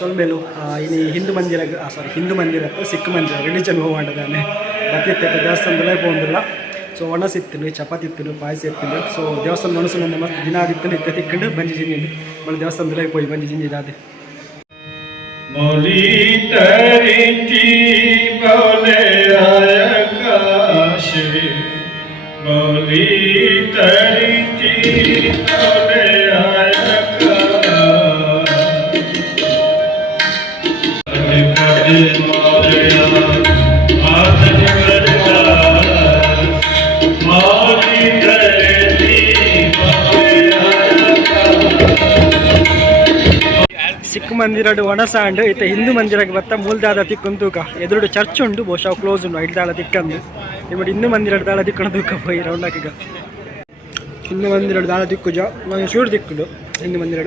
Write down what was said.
ಸೊಲ್ಮೇಲು ಇನ್ನು ಹಿಂದೂ ಮಂದಿರ ಹಿಂದೂ ಮಂದಿರ ಸಿಖ್ ಮಂದಿರ ರಿಲಿಜನ್ ಹೋಗಂಡದಾನೆ ಬತ್ತಿತ್ತೆ ದೇವಸ್ಥಾನದಲ್ಲೇ ಹೋಗಿಲ್ಲ. ಸೊ ಒಣಸಿತ್ತಿನು ಚಪಾತಿ ಇತ್ತಿನು ಪಾಯಸ ಇತ್ತಿನು. ಸೊ ದೇವಸ್ಥಾನ ಒಣಸು ನನ್ನ ಮಸ್ತ್ ದಿನ ಆಗಿತ್ತು ಇತ್ತ ತಿಕ್ಕೊಂಡು ಬಂಜಿ ಜಿಂಜಿ ಮళ్ళీ ದೇವಸ್ಥಾನದಲ್ಲೇ ಹೋಗಿ ಬಂಜಿ ಜಿಂಜಿ ಇದಾದೆ. बोली तरीती बोले आकाश बोली तरीती बोले आकाश कभी मोरिया आदर करता बोली तरीती बोले ಸಿಖ್ ಮಂದಿರ ಒಣಸಾಂಡ್ ಇತ್ತ ಹಿಂದೂ ಮಂದಿರಕ್ಕೆ ಬತ್ತ ಮೂಲದಾದ ತಿಕ್ಕೊಂಡು ತೂಕ ಎದುರು ಚರ್ಚ್ ಉಂಟು ಬಹುಶಃ ಕ್ಲೋಸ್ ಉಂಟು ಐದಾಳ ದಿಕ್ಕಂದು ನಿಮ್ಮಡಿ ಹಿಂದೂ ಮಂದಿರ ದಾಳ ದಿಕ್ಕಣ ತೂಕ ಹೋಗಿ ರೌಂಡ್ ಹಾಕಿಗ ಹಿಂದೂ ಮಂದಿರ ದಾಳ ದಿಕ್ಕುಜ ನಾನು ಶೂಟ್ ದಿಕ್ಕುಡು ಹಿಂದೂ ಮಂದಿರ